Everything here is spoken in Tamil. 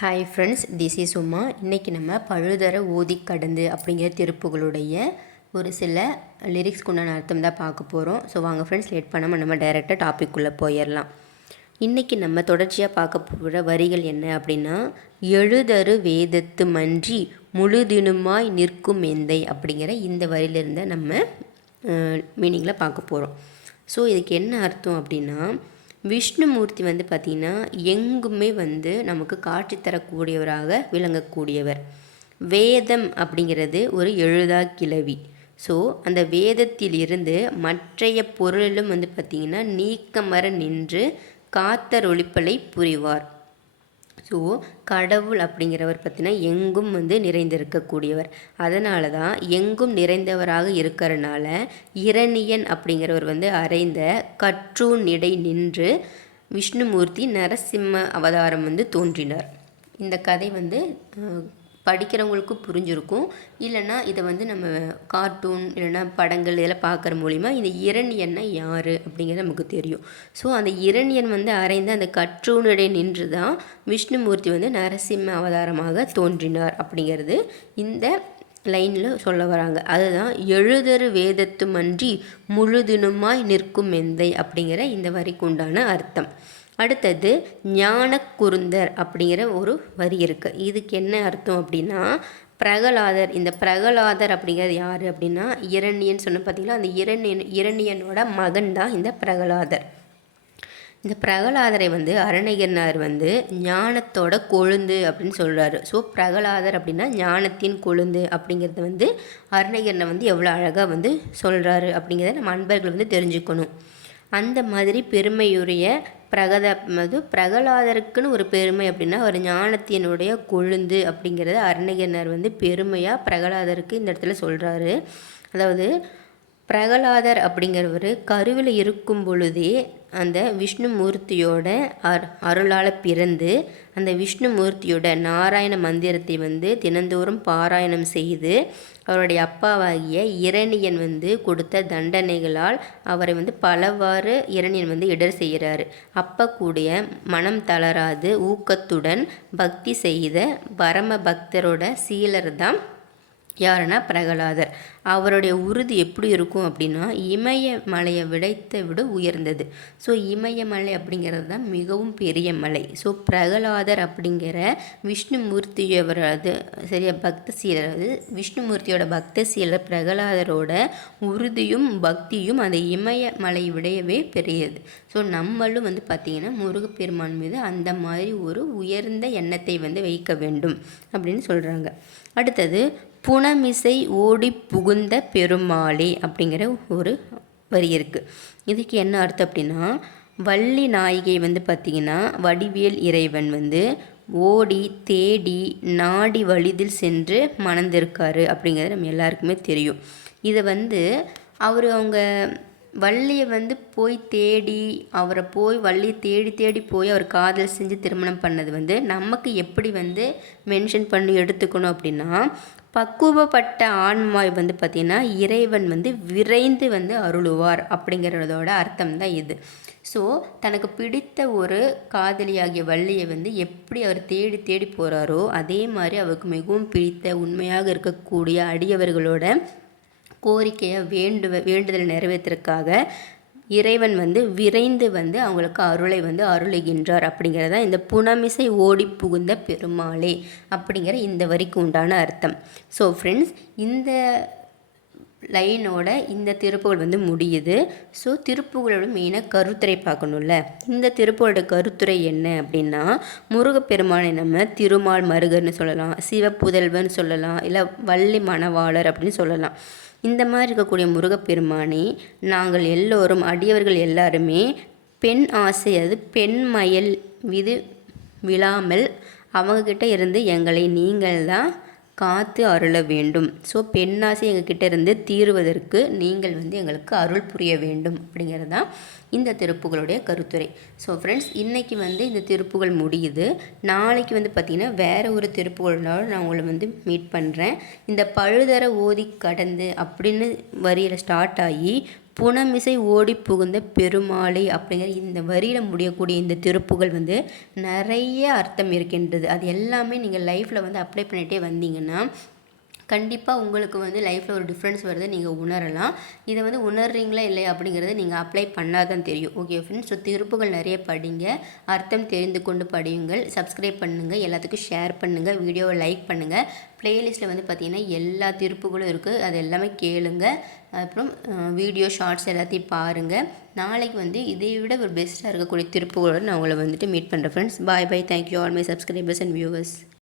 Hi friends, this is Uma. இன்றைக்கி நம்ம பழுதர ஓதி கடந்து அப்படிங்கிற திருப்புகளுடைய ஒரு சில லிரிக்ஸ்க்கு உண்டான அர்த்தம் தான் பார்க்க போகிறோம். ஸோ வாங்க ஃப்ரெண்ட்ஸ், லேட் பண்ணாமல் நம்ம டைரெக்டாக டாபிக்குள்ளே போயிடலாம். இன்றைக்கி நம்ம தொடர்ச்சியாக பார்க்க போகிற வரிகள் என்ன அப்படின்னா, எழுதரு வேதத்து மன்றி முழுதினுமாய் நிற்கும் எந்தை அப்படிங்கிற இந்த வரியிலிருந்த நம்ம மீனிங்கில் பார்க்க போகிறோம். ஸோ இதுக்கு என்ன அர்த்தம் அப்படின்னா, விஷ்ணுமூர்த்தி பார்த்திங்கன்னா எங்குமே நமக்கு காட்சி தரக்கூடியவராக விளங்கக்கூடியவர். வேதம் அப்படிங்கிறது ஒரு எழுதா கிளவி. ஸோ அந்த வேதத்திலிருந்து மற்றைய பொருளிலும் பார்த்திங்கன்னா நீக்கமர நின்று காத்தரொழிப்பலை புரிவார். ஸோ கடவுள் அப்படிங்கிறவர் பார்த்திங்கன்னா எங்கும் நிறைந்திருக்கக்கூடியவர். அதனால தான் எங்கும் நிறைந்தவராக இருக்கிறனால இரணியன் அப்படிங்கிறவர் அறைந்த கற்றூனிடை நின்று விஷ்ணுமூர்த்தி நரசிம்ம அவதாரம் தோன்றினார். இந்த கதை படிக்கிறவங்களுக்கு புரிஞ்சிருக்கும். இல்லைன்னா இதை நம்ம கார்ட்டூன் இல்லைன்னா படங்கள் இதெல்லாம் பார்க்குற மூலிமா இந்த இரணியன்னா யார் அப்படிங்கிறது நமக்கு தெரியும். ஸோ அந்த இரணியன் அறைந்த அந்த கற்றூனிடை நின்று தான் விஷ்ணுமூர்த்தி நரசிம்ம அவதாரமாக தோன்றினார் அப்படிங்கிறது இந்த லைனில் சொல்ல வராங்க. அதுதான் எழுதரு வேதத்து மன்றி முழுதினுமாய் நிற்கும் எந்தை அப்படிங்கிற இந்த வரிக்கு உண்டான அர்த்தம். அடுத்தது ஞான குருந்தர் அப்படிங்கிற ஒரு வரி இருக்குது. இதுக்கு என்ன அர்த்தம் அப்படின்னா, பிரகலாதர். இந்த பிரகலாதர் அப்படிங்கிறது யார் அப்படின்னா, இரணியன் சொன்ன பார்த்தீங்களா, அந்த இரணியனோட மகன் தான் இந்த பிரகலாதர். இந்த பிரகலாதரை அருணகிரிநாதர் ஞானத்தோட கொழுந்து அப்படின்னு சொல்கிறாரு. ஸோ பிரகலாதர் அப்படின்னா ஞானத்தின் கொழுந்து அப்படிங்கிறது அருணகிரிநாதர் எவ்வளோ அழகாக சொல்கிறாரு அப்படிங்கிறத நம்ம அன்பர்கள் தெரிஞ்சுக்கணும். அந்த மாதிரி பெருமையுடைய பிரகலாதருக்குன்னு ஒரு பெருமை அப்படின்னா ஒரு ஞானத்தினுடைய கொழுந்து அப்படிங்கிறத அருணகிரிநாதர் பெருமையாக பிரகலாதருக்கு இந்த இடத்துல சொல்கிறாரு. அதாவது பிரகலாதர் அப்படிங்கிறவர் கருவில் இருக்கும் பொழுதே அந்த விஷ்ணுமூர்த்தியோட அருளால் பிறந்து அந்த விஷ்ணுமூர்த்தியோட நாராயண மந்திரத்தை தினந்தோறும் பாராயணம் செய்து அவருடைய அப்பாவாகிய இரணியன் கொடுத்த தண்டனைகளால் அவரை பலவாறு இரணியன் இடர் செய்கிறாரு. அப்போ கூடிய மனம் தளராது ஊக்கத்துடன் பக்தி செய்த பரம பக்தரோட சீலர் தான் யாருன்னா பிரகலாதர். அவருடைய உறுதி எப்படி இருக்கும் அப்படின்னா, இமயமலையை விட உயர்ந்தது. ஸோ இமயமலை அப்படிங்கிறது தான் மிகவும் பெரிய மலை. ஸோ பிரகலாதர் அப்படிங்கிற விஷ்ணுமூர்த்தியோட சரியா பக்த சீலர், விஷ்ணுமூர்த்தியோட பக்த சீலர் பிரகலாதரோட உறுதியும் பக்தியும் அந்த இமயமலை விடையவே பெரியது. ஸோ நம்மளும் பார்த்திங்கன்னா முருகப்பெருமான் மீது அந்த மாதிரி ஒரு உயர்ந்த எண்ணத்தை வைக்க வேண்டும் அப்படின்னு சொல்கிறாங்க. அடுத்தது புனமிசை ஓடி புகுந்த பெருமாளே அப்படிங்கிற ஒரு வரி இருக்குது. இதுக்கு என்ன அர்த்தம் அப்படின்னா, வள்ளி நாயகை பார்த்திங்கன்னா வடிவேல் இறைவன் ஓடி தேடி நாடி வழிதில் சென்று மணந்திருக்காரு அப்படிங்கிறது நம்ம எல்லாருக்குமே தெரியும். இதை அவங்க வள்ளியை போய் தேடி அவரை வள்ளியை தேடி போய் அவர் காதல் செஞ்சு திருமணம் பண்ணது நமக்கு எப்படி மென்ஷன் பண்ணி எடுத்துக்கணும் அப்படின்னா, பக்குவப்பட்ட ஆன்மாய் பார்த்திங்கன்னா இறைவன் விரைந்து அருளுவார் அப்படிங்கிறதோட அர்த்தம் தான் இது. ஸோ தனக்கு பிடித்த ஒரு காதலியாகிய வள்ளியை எப்படி அவர் தேடி போகிறாரோ அதே மாதிரி அவருக்கு மிகவும் பிடித்த உண்மையாக இருக்கக்கூடிய அடியவர்களோட கோரிக்கையை வேண்டுதலை நிறைவேற்றுறதுக்காக இறைவன் விரைந்து அவங்களுக்கு அருளை அருளுகின்றார் அப்படிங்கிறத இந்த புனமிசை ஓடி புகுந்த பெருமாளே அப்படிங்கிற இந்த வரிக்கு உண்டான அர்த்தம். ஸோ ஃப்ரெண்ட்ஸ், இந்த லைனோட இந்த திருப்புகள் முடியுது. ஸோ திருப்புகளோட மெயினாக கருத்துரை பார்க்கணும்ல. இந்த திருப்புகளோட கருத்துரை என்ன அப்படின்னா, முருகப்பெருமானை நம்ம திருமால் மருகர்னு சொல்லலாம், சிவப்புதல்வன் சொல்லலாம், இல்லை வள்ளி மணவாளர் அப்படின்னு சொல்லலாம். இந்த மாதிரி இருக்கக்கூடிய முருகப்பெருமானை நாங்கள் எல்லோரும் அடியவர்கள் எல்லாருமே பெண் ஆசை, அது பெண்மயல் மீது விழாமல் அவங்கக்கிட்ட இருந்து எங்களை நீங்கள் தான் காத்து அருள வேண்டும். ஸோ பெண்ணாசை எங்ககிட்ட இருந்து தீருவதற்கு நீங்கள் எங்களுக்கு அருள் புரிய வேண்டும் அப்படிங்கிறது தான் இந்த திருப்புகளுடைய கருத்துரை. ஸோ ஃப்ரெண்ட்ஸ், இன்றைக்கி இந்த திருப்புகள் முடியுது. நாளைக்கு பார்த்திங்கன்னா வேறு ஒரு திருப்புகளோட நான் உங்களை மீட் பண்ணுறேன். இந்த பழுதர ஓதி கடந்து அப்படின்னு வரியில் ஸ்டார்ட் ஆகி புனமிசை ஓடி புகுந்த பெருமாளை அப்படிங்கிற இந்த வரியில் முடியக்கூடிய இந்த திருப்புகள் வந்து நிறைய அர்த்தம் இருக்கின்றது. அது எல்லாமே நீங்கள் லைஃப்பில் வந்து அப்ளை பண்ணிகிட்டே வந்தீங்கன்னா கண்டிப்பாக உங்களுக்கு வந்து லைஃப்பில் ஒரு டிஃப்ரென்ஸ் வருது நீங்கள் உணரலாம். இதை வந்து உணர்றீங்களா இல்லை அப்படிங்கிறத நீங்கள் அப்ளை பண்ணால் தான் தெரியும். Okay friends. ஸோ திருப்புகள் நிறைய படிங்க, அர்த்தம் தெரிந்து கொண்டு படியுங்கள். சப்ஸ்கிரைப் பண்ணுங்கள், எல்லாத்துக்கும் ஷேர் பண்ணுங்கள், வீடியோவை லைக் பண்ணுங்கள். ப்ளேலிஸ்ட்டில் வந்து பார்த்திங்கன்னா எல்லா திருப்புகளும் இருக்குது, அது எல்லாமே கேளுங்க. அப்புறம் வீடியோ ஷார்ட்ஸ் எல்லாத்தையும் பாருங்கள். நாளைக்கு வந்து இதை விட ஒரு பெஸ்ட்டாக இருக்கக்கூடிய திருப்புகளோடு நான் உங்களை வந்துட்டு மீட் பண்ணுறேன் friends. Bye bye. Thank you all my subscribers and viewers.